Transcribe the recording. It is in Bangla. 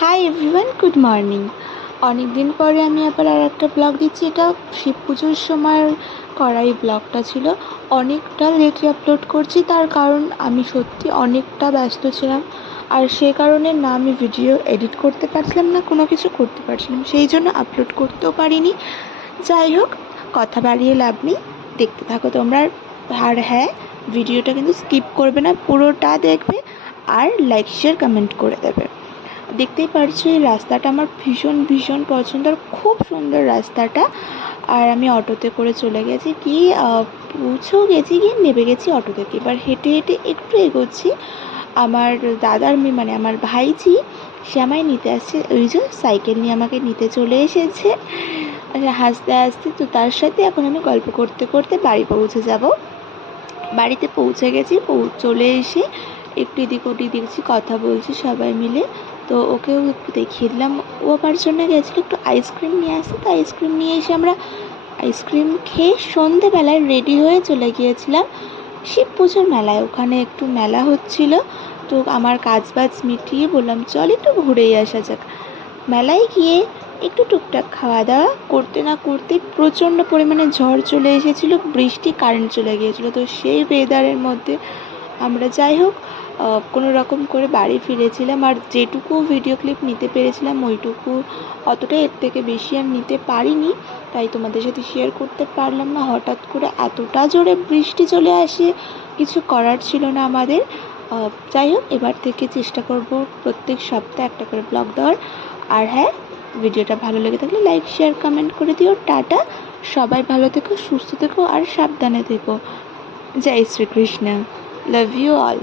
Hi everyone, good morning. অনেক দিন পরে আমি আবার আর একটা ব্লগ দিচ্ছি। এটা শিব পুজোর সময় করা এই ব্লগটা ছিল। অনেকটা লেটে আপলোড করছি, তার কারণ আমি সত্যি অনেকটা ব্যস্ত ছিলাম, আর সে কারণে না আমি ভিডিও এডিট করতে পারছিলাম, না কোনো কিছু করতে পারছিলাম, সেই জন্য আপলোড করতেও পারিনি। যাই হোক, কথা বাড়িয়ে লাভ নেই, দেখতে থাকো তোমরা। আর হ্যাঁ, ভিডিওটা কিন্তু স্কিপ করবে না, পুরোটা দেখবে আর লাইক শেয়ার কমেন্ট করে দেবে। দেখতেই পারছো এই রাস্তাটা আমার ভীষণ ভীষণ পছন্দ, আর খুব সুন্দর রাস্তাটা। আর আমি অটোতে করে চলে গেছি, কি পৌঁছেও গেছি, গিয়ে নেমে গেছি অটো থেকে। এবার হেঁটে হেঁটে একটু এগোচ্ছি। আমার দাদার মেয়ে মানে আমার ভাইজি, সে আমায় নিতে আসছে, ওই যে সাইকেল নিয়ে আমাকে নিতে চলে এসেছে হাসতে হাসতে। তো তার সাথে এখন আমি গল্প করতে করতে বাড়ি পৌঁছে যাব। বাড়িতে পৌঁছে গেছি, চলে এসে একটু এদিক ওদিক দেখছি, কথা বলছি সবাই মিলে। তো ওকেও একটু দেখিয়ে দিলাম। ও আমার জন্য গেছিলো একটু আইসক্রিম নিয়ে আসতে, তো আইসক্রিম নিয়ে এসে আমরা আইসক্রিম খেয়ে সন্ধেবেলায় রেডি হয়ে চলে গিয়েছিলাম শিব পুজোর মেলায়। ওখানে একটু মেলা হচ্ছিল, তো আমার কাজ বাজ মিটিয়ে বললাম চল একটু ঘুরেই আসা যাক। মেলায় গিয়ে একটু টুকটাক খাওয়া দাওয়া করতে না করতে প্রচণ্ড পরিমাণে ঝড় চলে এসেছিলো, বৃষ্টি, কারেন্ট চলে গিয়েছিলো। তো সেই ওয়েদারের মধ্যে আমরা যাই হোক কোনো রকম করে বাড়ি ফিরেছিলাম। আর যেটুকু ভিডিও ক্লিপ নিতে পেরেছিলাম ওইটুকু, অতটা, এর থেকে বেশি আর নিতে পারিনি, তাই তোমাদের সাথে শেয়ার করতে পারলাম না। হঠাৎ করে এতটা জোরে বৃষ্টি চলে আসে, কিছু করার ছিল না আমাদের। যাই হোক, এবার থেকে চেষ্টা করব প্রত্যেক সপ্তাহে একটা করে ব্লগ দেওয়ার। আর হ্যাঁ, ভিডিওটা ভালো লেগে থাকলে লাইক শেয়ার কমেন্ট করে দিও। টাটা, সবাই ভালো থেকো, সুস্থ থেকো আর সাবধানে থেকো। জয় শ্রীকৃষ্ণ। Love you all.